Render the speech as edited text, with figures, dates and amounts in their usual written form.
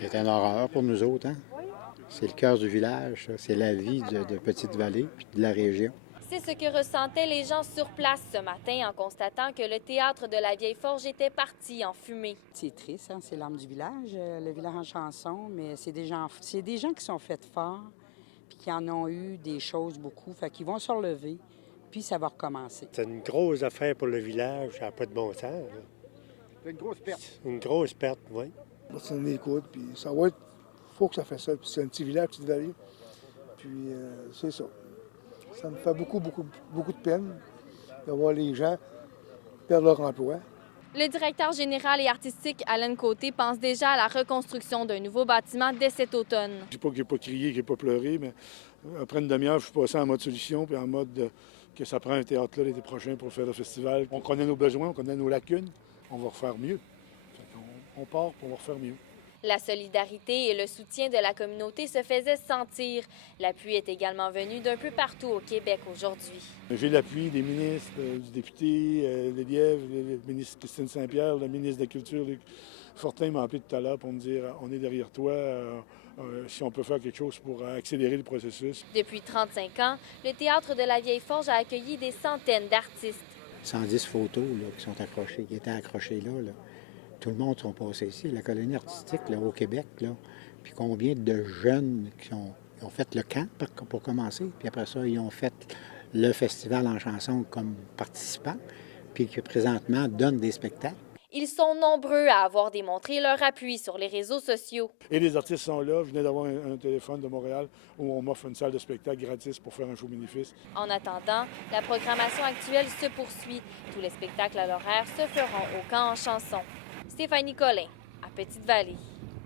C'est une horreur pour nous autres, hein? C'est le cœur du village, ça. C'est la vie de Petite-Vallée puis de la région. C'est ce que ressentaient les gens sur place ce matin en constatant que le théâtre de la Vieille Forge était parti en fumée. C'est triste, hein? C'est l'âme du village, le village en chanson, mais c'est des gens qui sont faits forts puis qui en ont eu des choses beaucoup, fait qu'ils vont se relever, puis ça va recommencer. C'est une grosse affaire pour le village, ça n'a pas de bon sens. Là. C'est une grosse perte. Une grosse perte, oui. C'est une écoute, puis ça va être... faut que ça fasse ça. Puis c'est un petit village, petite vallée. Puis c'est ça. Ça me fait beaucoup de peine de voir les gens perdre leur emploi. Le directeur général et artistique Alain Côté pense déjà à la reconstruction d'un nouveau bâtiment dès cet automne. Je ne dis pas qu'il n'a pas crié, qu'il n'a pas pleuré, mais après une demi-heure, je suis passé en mode solution, puis en mode que ça prend un théâtre là l'été prochain pour faire le festival. On connaît nos besoins, on connaît nos lacunes, on va refaire mieux. On part pour refaire mieux. La solidarité et le soutien de la communauté se faisaient sentir. L'appui est également venu d'un peu partout au Québec aujourd'hui. J'ai l'appui des ministres, du député de Lièvre, le ministre Christine Saint-Pierre, le ministre de la Culture, Luc Fortin m'a appelé tout à l'heure pour me dire on est derrière toi, si on peut faire quelque chose pour accélérer le processus. Depuis 35 ans, le Théâtre de la Vieille Forge a accueilli des centaines d'artistes. 110 photos là, qui sont accrochées, qui étaient accrochées là. Tout le monde sont passés ici, la colonie artistique là, au Québec. Là. Puis combien de jeunes qui ont fait le camp pour commencer, puis après ça, ils ont fait le festival en chanson comme participants, puis qui présentement donnent des spectacles. Ils sont nombreux à avoir démontré leur appui sur les réseaux sociaux. Et les artistes sont là. Je venais d'avoir un téléphone de Montréal où on m'offre une salle de spectacle gratis pour faire un show bénéfice. En attendant, la programmation actuelle se poursuit. Tous les spectacles à l'horaire se feront au camp en chanson. Stéphanie Collin, à Petite-Vallée.